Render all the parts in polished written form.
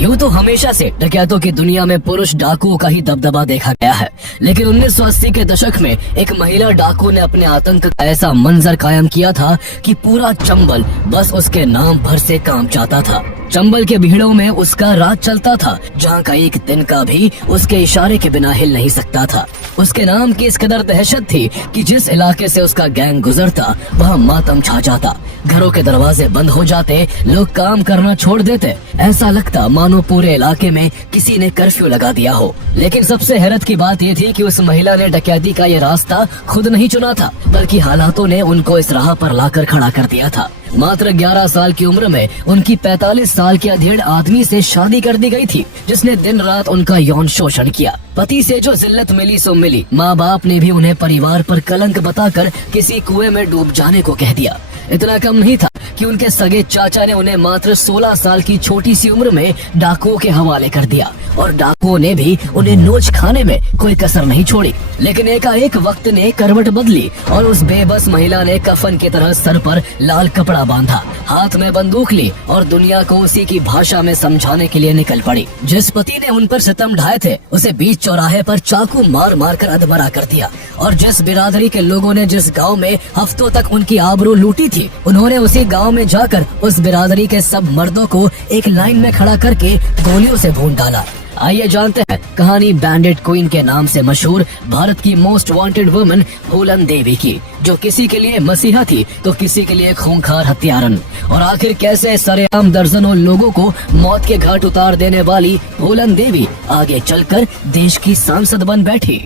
यूँ तो हमेशा से डकैतों की दुनिया में पुरुष डाकुओं का ही दबदबा देखा गया है, लेकिन 1980 के दशक में एक महिला डाकू ने अपने आतंक का ऐसा मंजर कायम किया था कि पूरा चंबल बस उसके नाम भर से काम चाहता था। चंबल के भीड़ों में उसका राज चलता था, जहाँ का एक दिन का भी उसके इशारे के बिना हिल नहीं सकता था। उसके नाम की इस कदर दहशत थी कि जिस इलाके से उसका गैंग गुजरता वहाँ मातम छा जाता। घरों के दरवाजे बंद हो जाते, लोग काम करना छोड़ देते। ऐसा लगता मानो पूरे इलाके में किसी ने कर्फ्यू लगा दिया हो। लेकिन सबसे हैरत की बात ये थी कि उस महिला ने डकैती का ये रास्ता खुद नहीं चुना था, बल्कि हालातों ने उनको इस राह पर लाकर खड़ा कर दिया था। मात्र 11 साल की उम्र में उनकी 45 साल के अधेड़ आदमी से शादी कर दी गई थी, जिसने दिन रात उनका यौन शोषण किया। पति से जो जिल्लत मिली सो मिली। माँ बाप ने भी उन्हें परिवार पर कलंक बताकर किसी कुएं में डूब जाने को कह दिया। इतना कम नहीं था कि उनके सगे चाचा ने उन्हें मात्र 16 साल की छोटी सी उम्र में डाकुओं के हवाले कर दिया, और डाकुओं ने भी उन्हें नोच खाने में कोई कसर नहीं छोड़ी। लेकिन एकाएक वक्त ने करवट बदली और उस बेबस महिला ने कफन की तरह सर पर लाल कपड़ा बांधा, हाथ में बंदूक ली और दुनिया को उसी की भाषा में समझाने के लिए निकल पड़ी। जिस पति ने उन पर सितम ढाए थे, उसे बीच चौराहे पर चाकू मार मार कर अधमरा कर दिया। और जिस बिरादरी के लोगों ने जिस गांव में हफ्तों तक उनकी आबरू लूटी थी, उन्होंने उसी गांव में जाकर उस बिरादरी के सब मर्दों को एक लाइन में खड़ा करके गोलियों से भून डाला। आइए जानते हैं कहानी बैंडिट क्वीन के नाम से मशहूर भारत की मोस्ट वांटेड वुमन फूलन देवी की, जो किसी के लिए मसीहा थी तो किसी के लिए खूंखार हत्यारन। और आखिर कैसे सरेआम दर्जनों लोगों को मौत के घाट उतार देने वाली फूलन देवी आगे चलकर देश की सांसद बन बैठी।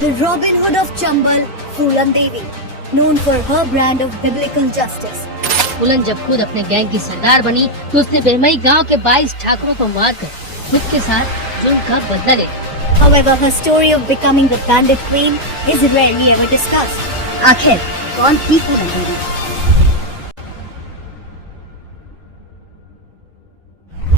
The Robin Hood of Chambal, Phulan Devi, known for her brand of biblical justice. फूलन जब खुद अपने गैंग की सरदार बनी तो उसने बेमई गांव के 22 ठाकुरों को मारकर खुद के साथ जुल्म का बदला ले। However, her story of becoming the bandit queen is rarely ever discussed. आखिर कौन थी फूलन देवी?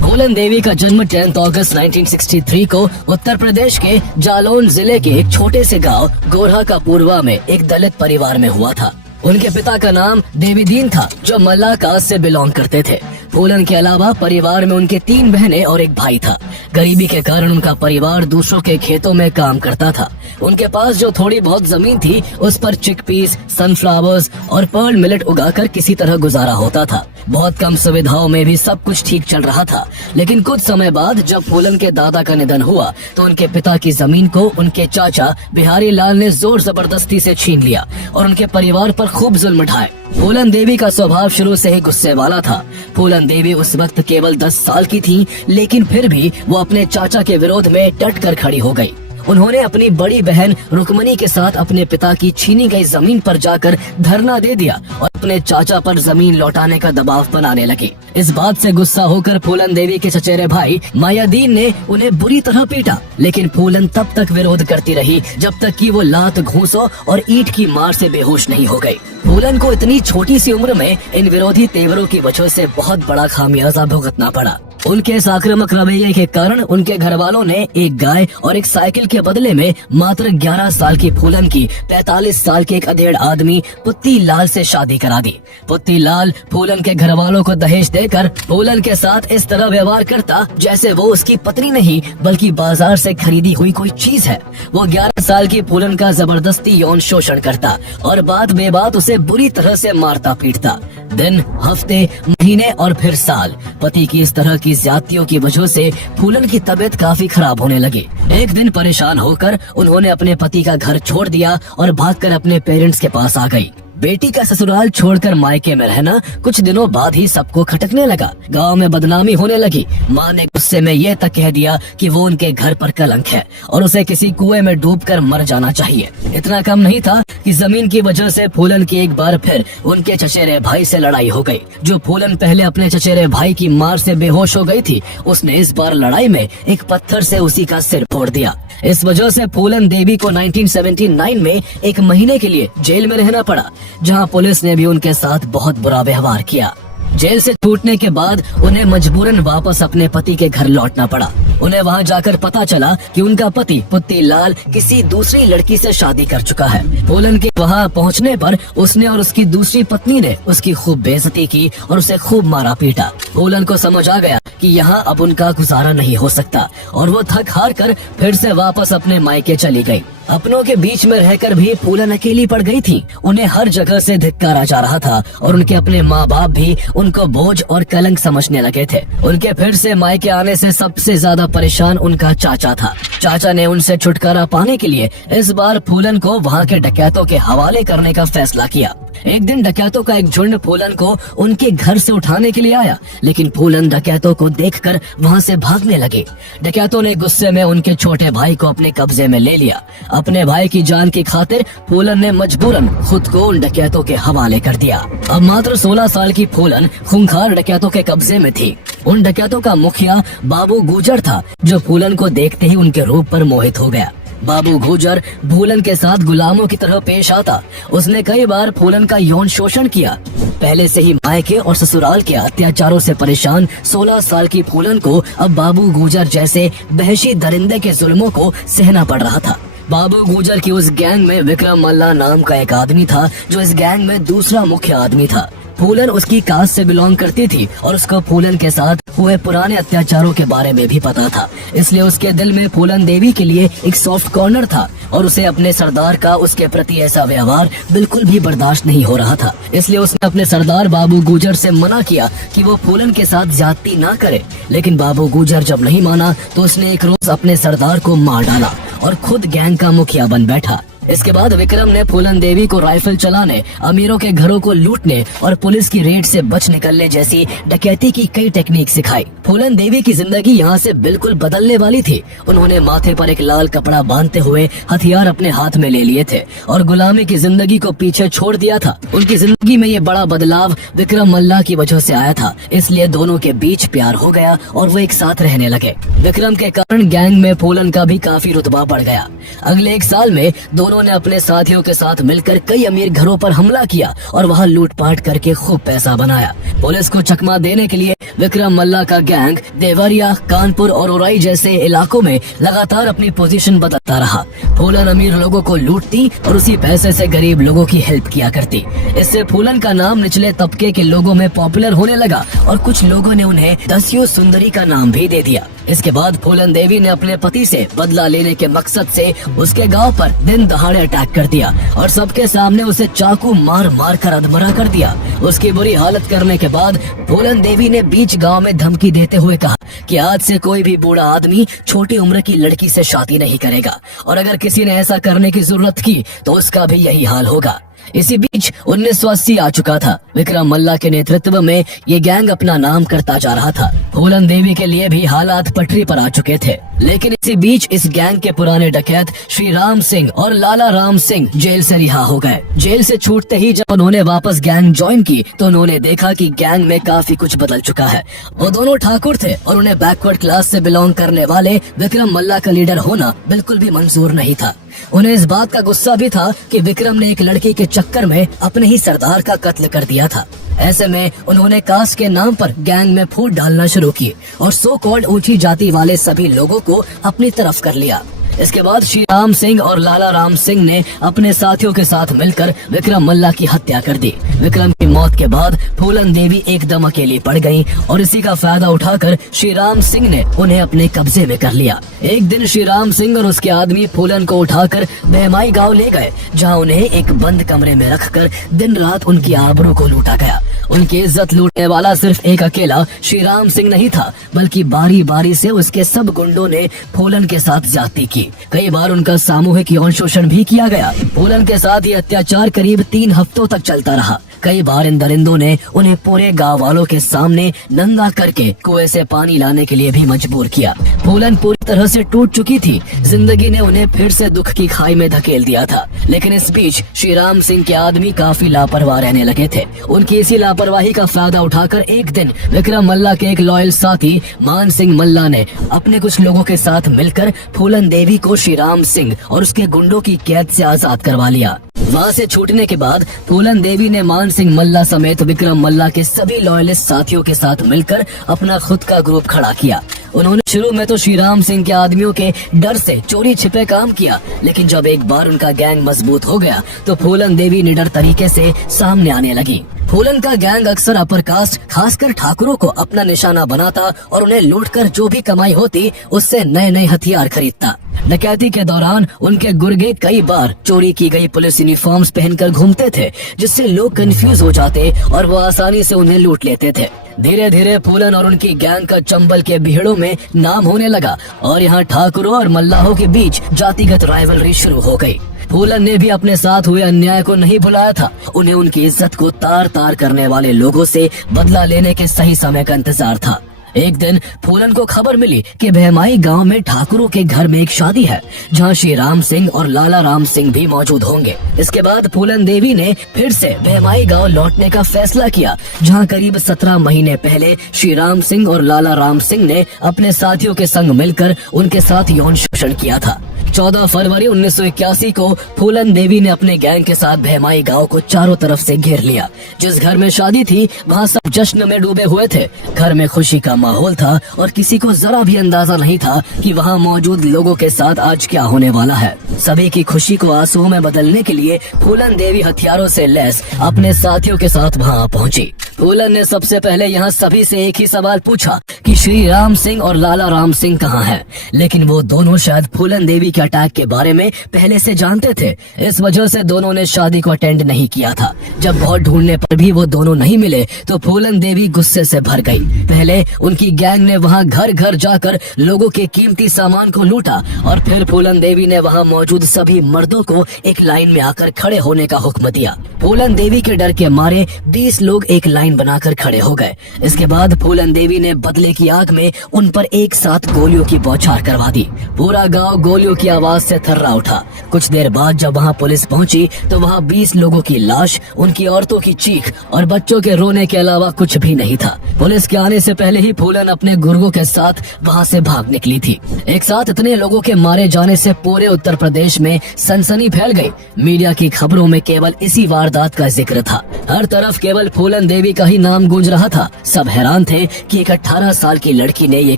फूलन देवी का जन्म 10 अगस्त 1963 को उत्तर प्रदेश के जालौन जिले के एक छोटे से गांव गोरहा का पूर्वा में एक दलित परिवार में हुआ था। उनके पिता का नाम देवीदीन था, जो मल्लाह कास्ट से बिलोंग करते थे। फूलन के अलावा परिवार में उनके 3 बहनें और एक भाई था। गरीबी के कारण उनका परिवार दूसरों के खेतों में काम करता था। उनके पास जो थोड़ी बहुत जमीन थी, उस पर चिकपीस, सनफ्लावर्स और पर्ल मिलेट उगाकर किसी तरह गुजारा होता था। बहुत कम सुविधाओं में भी सब कुछ ठीक चल रहा था। लेकिन कुछ समय बाद जब फूलन के दादा का निधन हुआ तो उनके पिता की जमीन को उनके चाचा बिहारी लाल ने जोर जबरदस्ती से छीन लिया और उनके परिवार पर खूब जुल्म ढाए। फूलन देवी का स्वभाव शुरू से ही गुस्से वाला था। फूलन देवी उस वक्त केवल 10 साल की थी, लेकिन फिर भी वो अपने चाचा के विरोध में डट कर खड़ी हो गई। उन्होंने अपनी बड़ी बहन रुक्मणी के साथ अपने पिता की छीनी गई जमीन पर जाकर धरना दे दिया और अपने चाचा पर जमीन लौटाने का दबाव बनाने लगे। इस बात से गुस्सा होकर फूलन देवी के चचेरे भाई मायादीन ने उन्हें बुरी तरह पीटा, लेकिन फूलन तब तक विरोध करती रही जब तक कि वो लात, घूंसों और ईंट की मार से बेहोश नहीं हो गई। फूलन को इतनी छोटी सी उम्र में इन विरोधी तेवरों की वजह से बहुत बड़ा खामियाजा भुगतना पड़ा। उनके इस आक्रामक रवैये के कारण उनके घर वालों ने एक गाय और एक साइकिल के बदले में मात्र 11 साल की फूलन की 45 साल के एक अधेड़ आदमी पुत्ती लाल से शादी करा दी। पुत्ती लाल फूलन के घर वालों को दहेज देकर फूलन के साथ इस तरह व्यवहार करता जैसे वो उसकी पत्नी नहीं बल्कि बाजार से खरीदी हुई कोई चीज है। वो 11 साल की फूलन का जबरदस्ती यौन शोषण करता और बात बेबात उसे बुरी तरह से मारता पीटता। दिन, हफ्ते, महीने और फिर साल पति की इस तरह की ज्यादतियों की वजह से फूलन की तबीयत काफी खराब होने लगी। एक दिन परेशान होकर उन्होंने अपने पति का घर छोड़ दिया और भागकर अपने पेरेंट्स के पास आ गई। बेटी का ससुराल छोड़कर मायके में रहना कुछ दिनों बाद ही सबको खटकने लगा। गांव में बदनामी होने लगी। माँ ने गुस्से में ये तक कह दिया कि वो उनके घर पर कलंक है और उसे किसी कुएं में डूबकर मर जाना चाहिए। इतना कम नहीं था कि जमीन की वजह से फूलन की एक बार फिर उनके चचेरे भाई से लड़ाई हो गई। जो फूलन पहले अपने चचेरे भाई की मार से बेहोश हो गई थी, उसने इस बार लड़ाई में एक पत्थर से उसी का सिर फोड़ दिया। इस वजह से फूलन देवी को 1979 में 1 महीने के लिए जेल में रहना पड़ा, जहां पुलिस ने भी उनके साथ बहुत बुरा व्यवहार किया। जेल से छूटने के बाद उन्हें मजबूरन वापस अपने पति के घर लौटना पड़ा। उन्हें वहां जाकर पता चला कि उनका पति पुत्ती लाल किसी दूसरी लड़की से शादी कर चुका है। फूलन के वहां पहुंचने पर उसने और उसकी दूसरी पत्नी ने उसकी खूब बेइज्जती की और उसे खूब मारा पीटा। फूलन को समझ आ गया कि यहाँ अब उनका गुजारा नहीं हो सकता और वो थक हार कर फिर से वापस अपने मायके चली गई। अपनों के बीच में रहकर भी फूलन अकेली पड़ गई थी। उन्हें हर जगह से धिक्कारा जा रहा था और उनके अपने माँ बाप भी उनको बोझ और कलंक समझने लगे थे। उनके फिर से मायके आने से सबसे ज्यादा परेशान उनका चाचा था। चाचा ने उनसे छुटकारा पाने के लिए इस बार फूलन को वहाँ के डकैतों के हवाले करने का फैसला किया। एक दिन डकैतों का एक झुंड फूलन को उनके घर से उठाने के लिए आया, लेकिन फूलन डकैतों को देखकर वहाँ से भागने लगे। डकैतों ने गुस्से में उनके छोटे भाई को अपने कब्जे में ले लिया। अपने भाई की जान की खातिर फूलन ने मजबूरन खुद को उन डकैतों के हवाले कर दिया। अब मात्र 16 साल की फूलन खूंखार डकैतों के कब्जे में थी। उन डकैतों का मुखिया बाबू गुजर था, जो फूलन को देखते ही उनके रूप पर मोहित हो गया। बाबू गुजर फूलन के साथ गुलामों की तरह पेश आता। उसने कई बार फूलन का यौन शोषण किया। पहले से ही मायके और ससुराल के अत्याचारों से परेशान 16 साल की फूलन को अब बाबू गुजर जैसे वहशी दरिंदे के जुल्मों को सहना पड़ रहा था। बाबू गुजर की उस गैंग में विक्रम मल्ला नाम का एक आदमी था, जो इस गैंग में दूसरा मुख्य आदमी था। फूलन उसकी कास्ट से बिलोंग करती थी और उसको फूलन के साथ हुए पुराने अत्याचारों के बारे में भी पता था। इसलिए उसके दिल में फूलन देवी के लिए एक सॉफ्ट कॉर्नर था और उसे अपने सरदार का उसके प्रति ऐसा व्यवहार बिल्कुल भी बर्दाश्त नहीं हो रहा था। इसलिए उसने अपने सरदार बाबू गुजर से मना किया कि वो फूलन के साथ ज्यादती ना करे। लेकिन बाबू गुजर जब नहीं माना तो उसने एक रोज अपने सरदार को मार डाला और खुद गैंग का मुखिया बन बैठा। इसके बाद विक्रम ने फूलन देवी को राइफल चलाने, अमीरों के घरों को लूटने और पुलिस की रेड से बच निकलने जैसी डकैती की कई टेक्निक सिखाई। फूलन देवी की जिंदगी यहाँ से बिल्कुल बदलने वाली थी। उन्होंने माथे पर एक लाल कपड़ा बांधते हुए हथियार अपने हाथ में ले लिए थे और गुलामी की जिंदगी को पीछे छोड़ दिया था। उनकी जिंदगी में ये बड़ा बदलाव विक्रम मल्ला की वजह से आया था, इसलिए दोनों के बीच प्यार हो गया और वो एक साथ रहने लगे। विक्रम के कारण गैंग में फूलन का भी काफी रुतबा बढ़ गया। अगले एक साल में दोनों ने अपने साथियों के साथ मिलकर कई अमीर घरों पर हमला किया और वहां लूटपाट करके खूब पैसा बनाया। पुलिस को चकमा देने के लिए विक्रम मल्ला का गैंग देवरिया, कानपुर और उराई जैसे इलाकों में लगातार अपनी पोजीशन बदलता रहा। फूलन अमीर लोगों को लूटती और उसी पैसे से गरीब लोगों की हेल्प किया करती। इससे फूलन का नाम निचले तबके के लोगों में पॉपुलर होने लगा और कुछ लोगों ने उन्हें दस्यु सुंदरी का नाम भी दे दिया। इसके बाद फूलन देवी ने अपने पति से बदला लेने के मकसद से उसके गांव पर दिन दहाड़े अटैक कर दिया और सबके सामने उसे चाकू मार मार कर अधमरा कर दिया। उसकी बुरी हालत करने के बाद फूलन देवी ने बीच गांव में धमकी देते हुए कहा कि आज से कोई भी बूढ़ा आदमी छोटी उम्र की लड़की से शादी नहीं करेगा और अगर किसी ने ऐसा करने की जरूरत की तो उसका भी यही हाल होगा। इसी बीच 1980 आ चुका था। विक्रम मल्ला के नेतृत्व में ये गैंग अपना नाम करता जा रहा था। फूलन देवी के लिए भी हालात पटरी पर आ चुके थे, लेकिन इसी बीच इस गैंग के पुराने डकैत श्री राम सिंह और लाला राम सिंह जेल से रिहा हो गए। जेल से छूटते ही जब उन्होंने वापस गैंग ज्वाइन की तो उन्होंने देखा कि गैंग में काफी कुछ बदल चुका है। वो दोनों ठाकुर थे और उन्हें बैकवर्ड क्लास से बिलोंग करने वाले विक्रम मल्ला का लीडर होना बिल्कुल भी मंजूर नहीं था। उन्हें इस बात का गुस्सा भी था कि विक्रम ने एक लड़की के चक्कर में अपने ही सरदार का कत्ल कर दिया था। ऐसे में उन्होंने कास्ट के नाम पर गैंग में फूट डालना शुरू की और सो कॉल्ड ऊंची जाति वाले सभी लोगों को अपनी तरफ कर लिया। इसके बाद श्री राम सिंह और लाला राम सिंह ने अपने साथियों के साथ मिलकर विक्रम मल्ला की हत्या कर दी। विक्रम की मौत के बाद फूलन देवी एकदम अकेली पड़ गईं और इसी का फायदा उठाकर श्री राम सिंह ने उन्हें अपने कब्जे में कर लिया। एक दिन श्री राम सिंह और उसके आदमी फूलन को उठाकर बहमाई गांव ले गए, जहां उन्हें एक बंद कमरे में रखकर दिन रात उनकी आबरू को लूटा गया। उनकी इज्जत लूटने वाला सिर्फ एक अकेला श्री राम सिंह नहीं था, बल्कि बारी बारी से उसके सब गुंडों ने फूलन के साथ ज्यादती की। कई बार उनका सामूहिक यौन शोषण भी किया गया। फूलन के साथ ये अत्याचार करीब 3 हफ्तों तक चलता रहा। कई बार इन दरिंदों ने उन्हें पूरे गांव वालों के सामने नंगा करके कुएं से पानी लाने के लिए भी मजबूर किया। फूलन पूरी तरह से टूट चुकी थी। जिंदगी ने उन्हें फिर से दुख की खाई में धकेल दिया था। लेकिन इस बीच श्री राम सिंह के आदमी काफी लापरवाह रहने लगे थे। उनकी इसी लापरवाही का फायदा उठाकर एक दिन विक्रम मल्ला के एक लॉयल साथी मान सिंह मल्ला ने अपने कुछ लोगों के साथ मिलकर फूलन देवी को श्री राम सिंह और उसके गुंडों की कैद से आजाद करवा लिया। वहाँ से छूटने के बाद फूलन देवी ने मान सिंह मल्ला समेत विक्रम मल्ला के सभी लॉयलिस्ट साथियों के साथ मिलकर अपना खुद का ग्रुप खड़ा किया। उन्होंने शुरू में तो श्री राम सिंह के आदमियों के डर से चोरी छिपे काम किया, लेकिन जब एक बार उनका गैंग मजबूत हो गया तो फूलन देवी निडर तरीके से सामने आने लगी। फूलन का गैंग अक्सर अपर कास्ट खासकर ठाकुरों को अपना निशाना बनाता और उन्हें लूटकर जो भी कमाई होती उससे नए नए हथियार खरीदता। डकैती के दौरान उनके गुर्गे कई बार चोरी की गई पुलिस यूनिफॉर्म्स पहनकर घूमते थे, जिससे लोग कंफ्यूज हो जाते और वो आसानी से उन्हें लूट लेते थे। धीरे धीरे फूलन और उनकी गैंग का चंबल के बिहड़ों में नाम होने लगा और यहाँ ठाकुरों और मल्लाहों के बीच जातिगत राइवलरी शुरू हो गई। फूलन ने भी अपने साथ हुए अन्याय को नहीं भुलाया था। उन्हें उनकी इज्जत को तार तार करने वाले लोगों से बदला लेने के सही समय का इंतजार था। एक दिन फूलन को खबर मिली कि बहमाई गांव में ठाकुरों के घर में एक शादी है, जहां श्री राम सिंह और लाला राम सिंह भी मौजूद होंगे। इसके बाद फूलन देवी ने फिर से बहमाई गांव लौटने का फैसला किया, जहां करीब 17 महीने पहले श्री राम सिंह और लाला राम सिंह ने अपने साथियों के संग मिलकर उनके साथ यौन शोषण किया था। 14 फरवरी 1981 को फूलन देवी ने अपने गैंग के साथ बहमाई गांव को चारों तरफ से घेर लिया। जिस घर में शादी थी वहां सब जश्न में डूबे हुए थे। घर में खुशी का माहौल था और किसी को जरा भी अंदाजा नहीं था कि वहां मौजूद लोगों के साथ आज क्या होने वाला है। सभी की खुशी को आंसुओं में बदलने के लिए फूलन देवी हथियारों से लैस अपने साथियों के साथ वहां पहुंची। फूलन ने सबसे पहले यहाँ सभी से एक ही सवाल पूछा कि श्री राम सिंह और लाला राम सिंह कहाँ हैं? लेकिन वो दोनों शायद फूलन देवी के अटैक के बारे में पहले से जानते थे। इस वजह से दोनों ने शादी को अटेंड नहीं किया था। जब बहुत ढूंढने पर भी वो दोनों नहीं मिले तो फूलन देवी गुस्से से भर गई। पहले उनकी गैंग ने वहाँ घर घर जाकर लोगों के कीमती सामान को लूटा और फिर फूलन देवी ने वहाँ मौजूद सभी मर्दों को एक लाइन में आकर खड़े होने का हुक्म दिया। फूलन देवी के डर के मारे 20 लोग एक लाइन बनाकर खड़े हो गए। इसके बाद फूलन देवी ने बदले की आग में उन पर एक साथ गोलियों की बौछार करवा दी। पूरा गांव गोलियों की आवाज से थर्रा उठा। कुछ देर बाद जब वहां पुलिस पहुंची तो वहां 20 लोगों की लाश, उनकी औरतों की चीख और बच्चों के रोने के अलावा कुछ भी नहीं था। पुलिस के आने से पहले ही फूलन अपने गुर्गों के साथ वहां से भाग निकली थी। एक साथ इतने लोगों के मारे जाने से पूरे उत्तर प्रदेश में सनसनी फैल गई। मीडिया की खबरों में केवल इसी वारदात का जिक्र था। हर तरफ केवल फूलन देवी का ही नाम गूंज रहा था। सब हैरान थे कि एक 18 साल की लड़की ने ये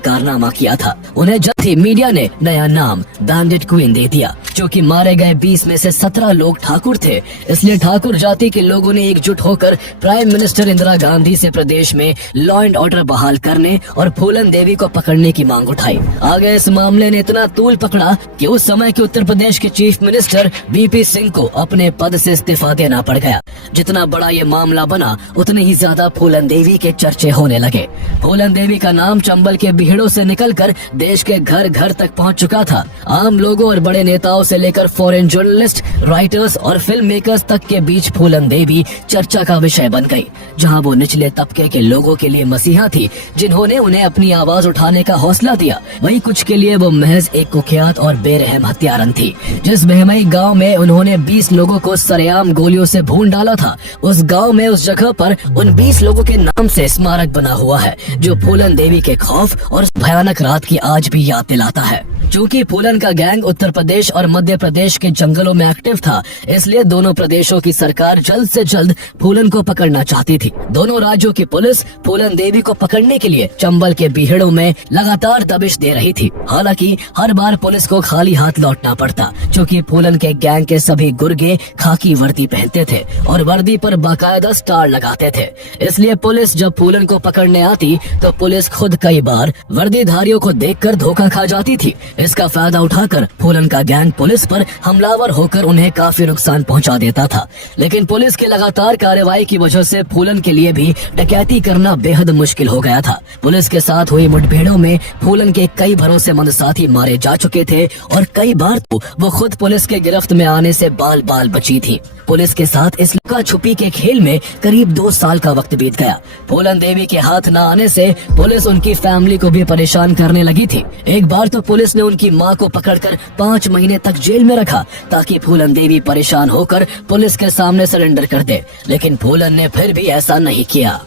कारनामा किया था। उन्हें जल्द ही मीडिया ने नया नाम बैंडिट क्वीन दे दिया। जो कि मारे गए 20 में से 17 लोग ठाकुर थे। इसलिए ठाकुर जाति के लोगों ने एकजुट होकर प्राइम मिनिस्टर इंदिरा गांधी से प्रदेश में लॉ एंड ऑर्डर बहाल करने और फूलन देवी को पकड़ने की मांग उठाई। आगे इस मामले ने इतना तूल पकड़ा कि उस समय के उत्तर प्रदेश के चीफ मिनिस्टर बीपी सिंह को अपने पद से इस्तीफा देना पड़ गया। जितना बड़ा ये मामला बना उतने ही ज्यादा फूलन देवी के चर्चे होने लगे। फूलन देवी का नाम चंबल के बिहड़ों से निकलकर देश के घर घर तक पहुंच चुका था। आम लोगों और बड़े नेताओं से लेकर फॉरेन जर्नलिस्ट, राइटर्स और फिल्म मेकर्स तक के बीच फूलन देवी चर्चा का विषय बन गई। जहां वो निचले तबके के लोगों के लिए मसीहा थी, जिन्होंने उन्हें अपनी आवाज उठाने का हौसला दिया। वहीं कुछ के लिए वो महज एक कुख्यात और बेरहम हत्यारन थी। जिस बहमई गांव में उन्होंने 20 लोगों को सरेआम गोलियों से भून डाला था, उस गांव में उस जगह पर उन 20 लोगों के नाम से स्मारक बना हुआ है, जो फूलन देवी के खौफ और भयानक रात की आज भी याद दिलाता है। चूँकि फूलन का गैंग उत्तर प्रदेश और मध्य प्रदेश के जंगलों में एक्टिव था, इसलिए दोनों प्रदेशों की सरकार जल्द से जल्द फूलन को पकड़ना चाहती थी। दोनों राज्यों की पुलिस फूलन देवी को पकड़ने के लिए चंबल के बिहड़ों में लगातार दबिश दे रही थी। हालांकि हर बार पुलिस को खाली हाथ लौटना पड़ता, क्योंकि फूलन के गैंग के सभी गुर्गे खाकी वर्दी पहनते थे और वर्दी पर बाकायदा स्टार लगाते थे। इसलिए पुलिस जब फूलन को पकड़ने आती तो पुलिस खुद कई बार वर्दीधारियों को देखकर धोखा खा जाती थी। इसका फायदा उठाकर फूलन का गैंग पुलिस पर हमलावर होकर उन्हें काफी नुकसान पहुंचा देता था। लेकिन पुलिस की लगातार कार्रवाई की वजह से फूलन के लिए भी डकैती करना बेहद मुश्किल हो गया था। पुलिस के साथ हुई मुठभेड़ों में फूलन के कई भरोसेमंद साथी मारे जा चुके थे और कई बार तो वो खुद पुलिस के गिरफ्त में आने से बाल बाल बची थी। पुलिस के साथ इस लुका छुपी के खेल में करीब 2 साल का वक्त बीत गया। फूलन देवी के हाथ न आने से पुलिस उनकी फैमिली को भी परेशान करने लगी थी। एक बार तो पुलिस ने उनकी मां को पकड़कर 5 महीने तक जेल में रखा, ताकि फूलन देवी परेशान होकर पुलिस के सामने सरेंडर कर दे। लेकिन फूलन ने फिर भी ऐसा नहीं किया।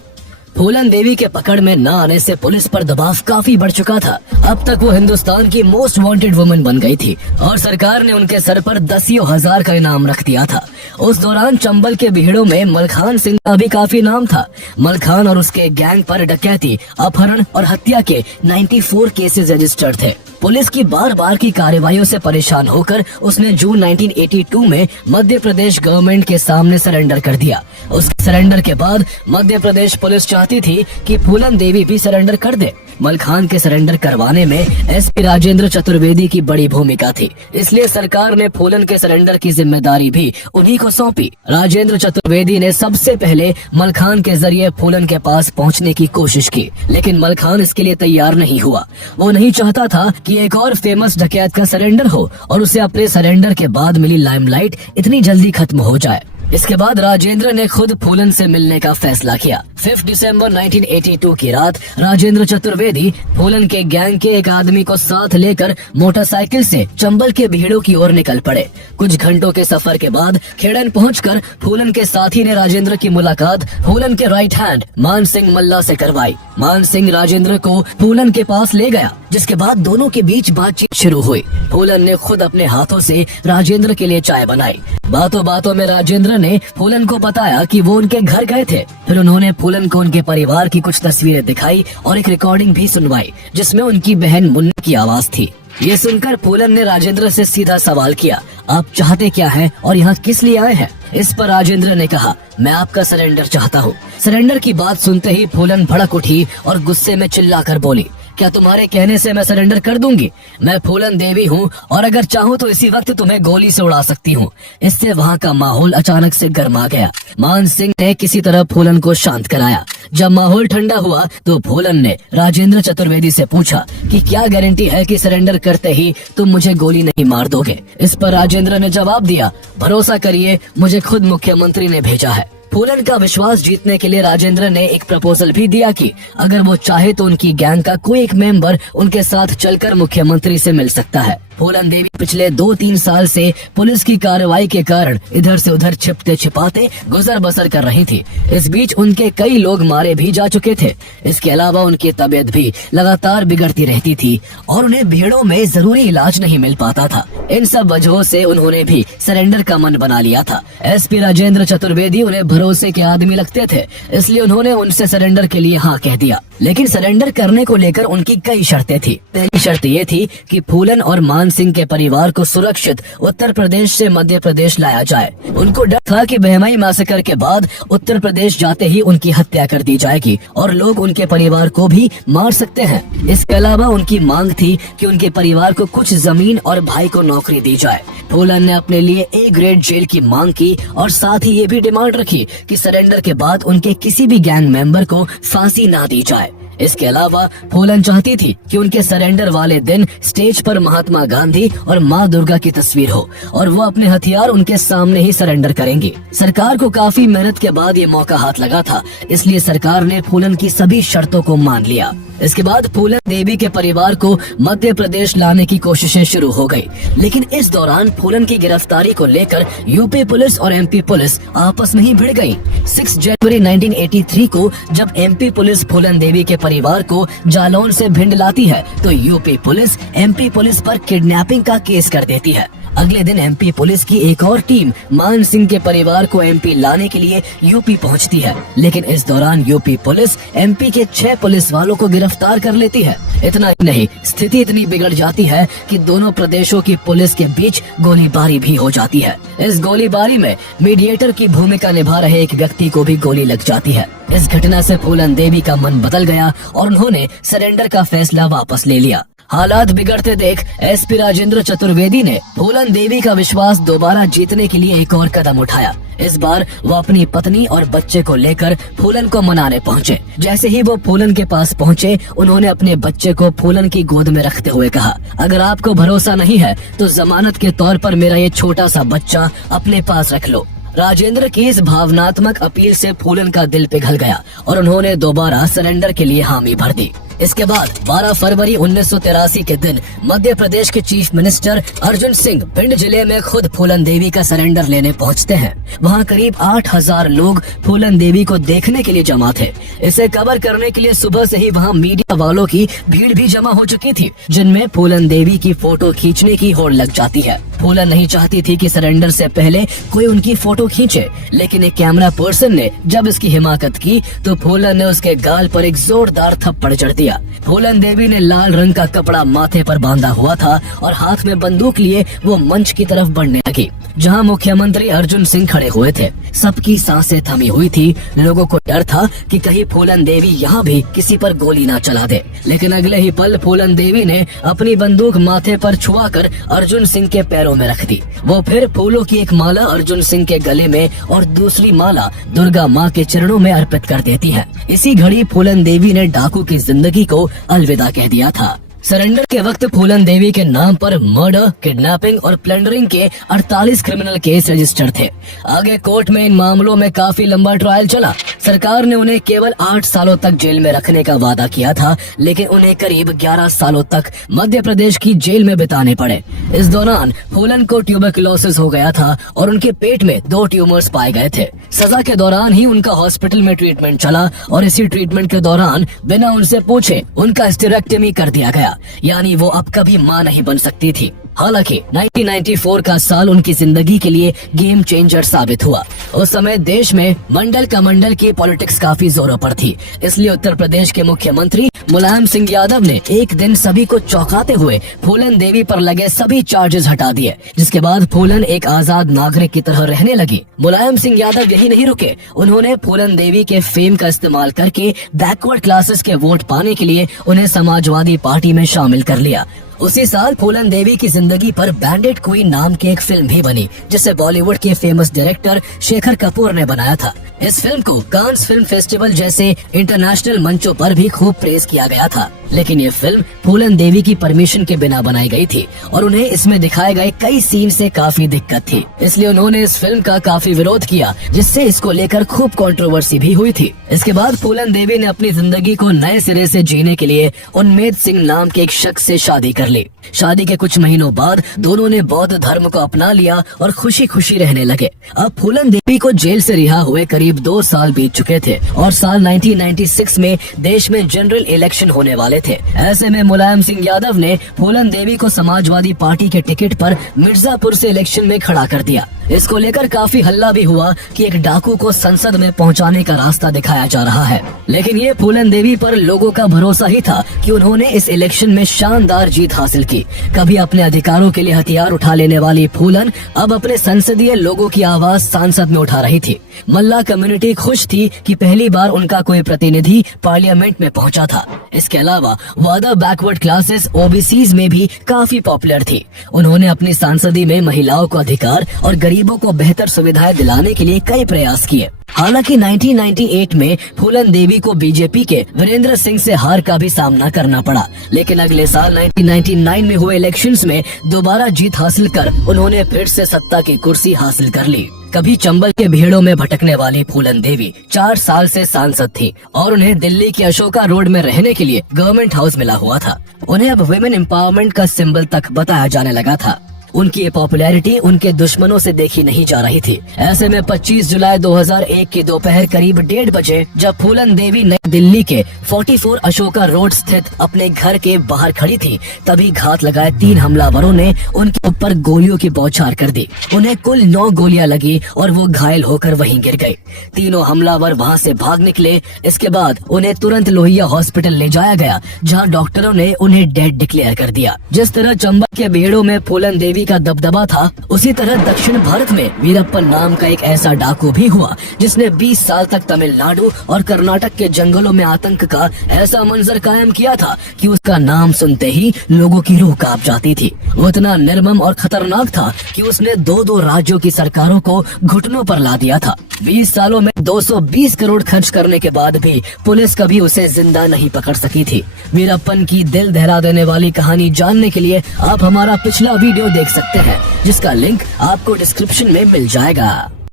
फूलन देवी के पकड़ में न आने से पुलिस पर दबाव काफी बढ़ चुका था। अब तक वो हिंदुस्तान की मोस्ट वांटेड वुमन बन गई थी और सरकार ने उनके सर पर 10,000 का इनाम रख दिया था। उस दौरान चंबल के बिहड़ों में मलखान सिंह का भी काफी नाम था। मलखान और उसके गैंग पर डकैती, अपहरण और हत्या के 94 केसेस रजिस्टर्ड थे। पुलिस की बार बार की कार्रवाइयों से परेशान होकर उसने जून 1982 में मध्य प्रदेश गवर्नमेंट के सामने सरेंडर कर दिया। उसके सरेंडर के बाद मध्य प्रदेश पुलिस चाहती थी कि फूलन देवी भी सरेंडर कर दे। मलखान के सरेंडर करवाने में एसपी राजेंद्र चतुर्वेदी की बड़ी भूमिका थी, इसलिए सरकार ने फूलन के सरेंडर की जिम्मेदारी भी उन्हीं को सौंपी। राजेंद्र चतुर्वेदी ने सबसे पहले मलखान के जरिए फूलन के पास पहुंचने की कोशिश की, लेकिन मलखान इसके लिए तैयार नहीं हुआ। वो नहीं चाहता था कि एक और फेमस डकैत का सरेंडर हो और उसे अपने सरेंडर के बाद मिली लाइमलाइट इतनी जल्दी खत्म हो जाए। इसके बाद राजेंद्र ने खुद फूलन से मिलने का फैसला किया। 5 दिसंबर 1982 की रात राजेंद्र चतुर्वेदी फूलन के गैंग के एक आदमी को साथ लेकर मोटरसाइकिल से चंबल के भीड़ों की ओर निकल पड़े। कुछ घंटों के सफर के बाद खेड़न पहुंचकर फूलन के साथी ने राजेंद्र की मुलाकात फूलन के राइट हैंड मान सिंह मल्ला से करवाई। मान सिंह राजेंद्र को फूलन के पास ले गया, जिसके बाद दोनों के बीच बातचीत शुरू हुई। फूलन ने खुद अपने हाथों से राजेंद्र के लिए चाय बनाई। बातों बातों में राजेंद्र ने फूलन को बताया कि वो उनके घर गए थे। फिर उन्होंने फूलन को उनके परिवार की कुछ तस्वीरें दिखाई और एक रिकॉर्डिंग भी सुनवाई, जिसमें उनकी बहन मुन्नी की आवाज थी। ये सुनकर फूलन ने राजेंद्र से सीधा सवाल किया, आप चाहते क्या हैं और यहाँ किस लिए आए हैं? इस पर राजेंद्र ने कहा, मैं आपका सरेंडर चाहता हूँ। सरेंडर की बात सुनते ही फूलन भड़क उठी और गुस्से में चिल्लाकर बोली, क्या तुम्हारे कहने से मैं सरेंडर कर दूंगी? मैं फूलन देवी हूँ और अगर चाहूँ तो इसी वक्त तुम्हें गोली से उड़ा सकती हूँ। इससे वहाँ का माहौल अचानक से गर्मा गया। मान सिंह ने किसी तरह फूलन को शांत कराया। जब माहौल ठंडा हुआ तो फूलन ने राजेंद्र चतुर्वेदी से पूछा कि क्या गारंटी है कि सरेंडर करते ही तुम मुझे गोली नहीं मार दोगे? इस पर राजेंद्र ने जवाब दिया, भरोसा करिए, मुझे खुद मुख्यमंत्री ने भेजा है। फूलन का विश्वास जीतने के लिए राजेंद्र ने एक प्रपोजल भी दिया कि अगर वो चाहे तो उनकी गैंग का कोई एक मेंबर उनके साथ चलकर मुख्यमंत्री से मिल सकता है। फूलन देवी पिछले 2-3 साल से पुलिस की कार्रवाई के कारण इधर से उधर छिपते छिपाते गुजर बसर कर रही थी। इस बीच उनके कई लोग मारे भी जा चुके थे। इसके अलावा उनकी तबीयत भी लगातार बिगड़ती रहती थी और उन्हें भीड़ों में जरूरी इलाज नहीं मिल पाता था। इन सब वजहों से उन्होंने भी सरेंडर का मन बना लिया था। एसपी राजेंद्र चतुर्वेदी उन्हें भरोसे के आदमी लगते थे, इसलिए उन्होंने उनसे सरेंडर के लिए हाँ कह दिया। लेकिन सरेंडर करने को लेकर उनकी कई शर्तें थी। पहली शर्त ये थी कि फूलन और मान सिंह के परिवार को सुरक्षित उत्तर प्रदेश से मध्य प्रदेश लाया जाए। उनको डर था कि बहमाई मैसेकर के बाद उत्तर प्रदेश जाते ही उनकी हत्या कर दी जाएगी और लोग उनके परिवार को भी मार सकते हैं। इसके अलावा उनकी मांग थी कि उनके परिवार को कुछ जमीन और भाई को नौकरी दी जाए। फूलन ने अपने लिए ए ग्रेड जेल की मांग की और साथ ही ये भी डिमांड रखी कि सरेंडर के बाद उनके किसी भी गैंग मेंबर को फांसी ना दी जाए। इसके अलावा फूलन चाहती थी कि उनके सरेंडर वाले दिन स्टेज पर महात्मा गांधी और माँ दुर्गा की तस्वीर हो और वो अपने हथियार उनके सामने ही सरेंडर करेंगी। सरकार को काफी मेहनत के बाद ये मौका हाथ लगा था, इसलिए सरकार ने फूलन की सभी शर्तों को मान लिया। इसके बाद फूलन देवी के परिवार को मध्य प्रदेश लाने की कोशिशें शुरू हो गई, लेकिन इस दौरान फूलन की गिरफ्तारी को लेकर यूपी पुलिस और एमपी पुलिस आपस में ही भिड़ गई। 6 जनवरी 1983 को जब एमपी पुलिस फूलन देवी के परिवार को जालौन से भिंड लाती है तो यूपी पुलिस एमपी पुलिस पर किडनैपिंग का केस कर देती है। अगले दिन एमपी पुलिस की एक और टीम मान सिंह के परिवार को एमपी लाने के लिए यूपी पहुंचती है, लेकिन इस दौरान यूपी पुलिस एमपी के 6 पुलिस वालों को गिरफ्तार कर लेती है। इतना ही नहीं, स्थिति इतनी बिगड़ जाती है कि दोनों प्रदेशों की पुलिस के बीच गोलीबारी भी हो जाती है। इस गोलीबारी में मीडिएटर की भूमिका निभा रहे एक व्यक्ति को भी गोली लग जाती है। इस घटना से फूलन देवी का मन बदल गया और उन्होंने सरेंडर का फैसला वापस ले लिया। हालात बिगड़ते देख एसपी राजेंद्र चतुर्वेदी ने फूलन देवी का विश्वास दोबारा जीतने के लिए एक और कदम उठाया। इस बार वो अपनी पत्नी और बच्चे को लेकर फूलन को मनाने पहुंचे। जैसे ही वो फूलन के पास पहुंचे, उन्होंने अपने बच्चे को फूलन की गोद में रखते हुए कहा, अगर आपको भरोसा नहीं है तो जमानत के तौर पर मेरा ये छोटा सा बच्चा अपने पास रख लो। राजेंद्र की इस भावनात्मक अपील से फूलन का दिल पिघल गया और उन्होंने दोबारा सरेंडर के लिए हामी भर दी। इसके बाद 12 फरवरी 1983 के दिन मध्य प्रदेश के चीफ मिनिस्टर अर्जुन सिंह भिंड जिले में खुद फूलन देवी का सरेंडर लेने पहुंचते हैं। वहां करीब 8000 लोग फूलन देवी को देखने के लिए जमा थे। इसे कवर करने के लिए सुबह से ही वहां मीडिया वालों की भीड़ भी जमा हो चुकी थी, जिनमें फूलन देवी की फोटो खींचने की होड़ लग जाती है। फूलन नहीं चाहती थी कि सरेंडर से पहले कोई उनकी फोटो खींचे, लेकिन एक कैमरा पर्सन ने जब इसकी हिमाकत की तो फूलन ने उसके गाल पर एक जोरदार थप्पड़ जड़ दिया। दिया। फूलन देवी ने लाल रंग का कपड़ा माथे पर बांधा हुआ था और हाथ में बंदूक लिए वो मंच की तरफ बढ़ने लगी, जहां मुख्यमंत्री अर्जुन सिंह खड़े हुए थे। सबकी सांसें थमी हुई थी। लोगों को डर था कि कहीं फूलन देवी यहाँ भी किसी पर गोली ना चला दे। लेकिन अगले ही पल फूलन देवी ने अपनी बंदूक माथे पर छुआकर अर्जुन सिंह के पैरों में रख दी। वो फिर फूलों की एक माला अर्जुन सिंह के गले में और दूसरी माला दुर्गा माँ के चरणों में अर्पित कर देती है। इसी घड़ी फूलन देवी ने डाकू की जिंदगी को अलविदा कह दिया था। सरेंडर के वक्त फूलन देवी के नाम पर मर्डर, किडनैपिंग और प्लंडरिंग के 48 क्रिमिनल केस रजिस्टर थे। आगे कोर्ट में इन मामलों में काफी लंबा ट्रायल चला। सरकार ने उन्हें केवल 8 सालों तक जेल में रखने का वादा किया था, लेकिन उन्हें करीब 11 सालों तक मध्य प्रदेश की जेल में बिताने पड़े। इस दौरान फूलन को ट्यूबरकुलोसिस हो गया था और उनके पेट में 2 ट्यूमर्स पाए गए थे। सजा के दौरान ही उनका हॉस्पिटल में ट्रीटमेंट चला और इसी ट्रीटमेंट के दौरान बिना उनसे पूछे उनका स्टेरेक्टमी कर दिया गया, यानी वो अब कभी मां नहीं बन सकती थी। हालांकि 1994 का साल उनकी जिंदगी के लिए गेम चेंजर साबित हुआ। उस समय देश में मंडल कमंडल की पॉलिटिक्स काफी जोरों पर थी, इसलिए उत्तर प्रदेश के मुख्यमंत्री मुलायम सिंह यादव ने एक दिन सभी को चौंकाते हुए फूलन देवी पर लगे सभी चार्जेस हटा दिए, जिसके बाद फूलन एक आजाद नागरिक की तरह रहने लगी। मुलायम सिंह यादव यही नहीं रुके, उन्होंने फूलन देवी के फेम का इस्तेमाल करके बैकवर्ड क्लासेस के वोट पाने के लिए उन्हें समाजवादी पार्टी में शामिल कर लिया। उसी साल फूलन देवी की जिंदगी पर बैंडेड क्वीन नाम की एक फिल्म भी बनी, जिसे बॉलीवुड के फेमस डायरेक्टर शेखर कपूर ने बनाया था। इस फिल्म को कांस फिल्म फेस्टिवल जैसे इंटरनेशनल मंचों पर भी खूब प्रेज किया गया था, लेकिन ये फिल्म फूलन देवी की परमिशन के बिना बनाई गई थी और उन्हें इसमें दिखाए गए कई सीन से काफी दिक्कत थी, इसलिए उन्होंने इस फिल्म का काफी विरोध किया, जिससे इसको लेकर खूब कंट्रोवर्सी भी हुई थी। इसके बाद फूलन देवी ने अपनी जिंदगी को नए सिरे से जीने के लिए उन्मेद सिंह नाम के एक शख्स से शादी कर ली। शादी के कुछ महीनों बाद दोनों ने बौद्ध धर्म को अपना लिया और खुशी खुशी रहने लगे। अब फूलन देवी को जेल से रिहा हुए करीब 2 साल बीत चुके थे और साल 1996 में देश में जनरल इलेक्शन होने वाले थे। ऐसे में मुलायम सिंह यादव ने फूलन देवी को समाजवादी पार्टी के टिकट पर मिर्जापुर से इलेक्शन में खड़ा कर दिया। इसको लेकर काफी हल्ला भी हुआ कि एक डाकू को संसद में पहुंचाने का रास्ता दिखाया जा रहा है, लेकिन ये फूलन देवी पर लोगों का भरोसा ही था कि उन्होंने इस इलेक्शन में शानदार जीत हासिल की। कभी अपने अधिकारों के लिए हथियार उठा लेने वाली फूलन अब अपने संसदीय लोगों की आवाज सांसद में उठा रही थी। मल्ला कम्युनिटी खुश थी कि पहली बार उनका कोई प्रतिनिधि पार्लियामेंट में पहुंचा था। इसके अलावा वो अदर बैकवर्ड क्लासेस ओबीसीज में भी काफी पॉपुलर थी। उन्होंने अपनी सांसदी में महिलाओं को अधिकार और गरीबों को बेहतर सुविधाएं दिलाने के लिए कई प्रयास किए। हालांकि 1998 में फूलन देवी को बीजेपी के वीरेंद्र सिंह से हार का भी सामना करना पड़ा, लेकिन अगले साल 1999 में हुए इलेक्शंस में दोबारा जीत हासिल कर उन्होंने फिर से सत्ता की कुर्सी हासिल कर ली। कभी चंबल के भीड़ों में भटकने वाली फूलन देवी 4 साल से सांसद थी और उन्हें दिल्ली के अशोका रोड में रहने के लिए गवर्नमेंट हाउस मिला हुआ था। उन्हें अब वुमेन एम्पावरमेंट का सिंबल तक बताया जाने लगा था। उनकी ये पॉपुलैरिटी उनके दुश्मनों से देखी नहीं जा रही थी। ऐसे में 25 जुलाई 2001 की दोपहर करीब 1:30 बजे जब फूलन देवी नई दिल्ली के 44 अशोका रोड स्थित अपने घर के बाहर खड़ी थी, तभी घात लगाए 3 हमलावरों ने उनके ऊपर गोलियों की बौछार कर दी। उन्हें कुल 9 गोलियां लगी और वो घायल होकर वहीं गिर गए। तीनों हमलावर वहां से भाग निकले। इसके बाद उन्हें तुरंत लोहिया हॉस्पिटल ले जाया गया, जहां डॉक्टरों ने उन्हें डेड डिक्लेयर कर दिया। जिस तरह चंबल के भीड़ों में फूलन देवी का दबदबा था, उसी तरह दक्षिण भारत में वीरप्पन नाम का एक ऐसा डाकू भी हुआ जिसने 20 साल तक तमिलनाडु और कर्नाटक के जंगलों में आतंक का ऐसा मंजर कायम किया था कि उसका नाम सुनते ही लोगों की रूह कांप जाती थी। वो इतना निर्मम और खतरनाक था कि उसने 2 राज्यों की सरकारों को घुटनों पर ला दिया था। 20 सालों में 220 करोड़ खर्च करने के बाद भी पुलिस कभी उसे जिंदा नहीं पकड़ सकी थी। वीरप्पन की दिल दहला देने वाली कहानी जानने के लिए आप हमारा पिछला वीडियो देख सकते हैं, जिसका लिंक आपको डिस्क्रिप्शन में मिल जाएगा।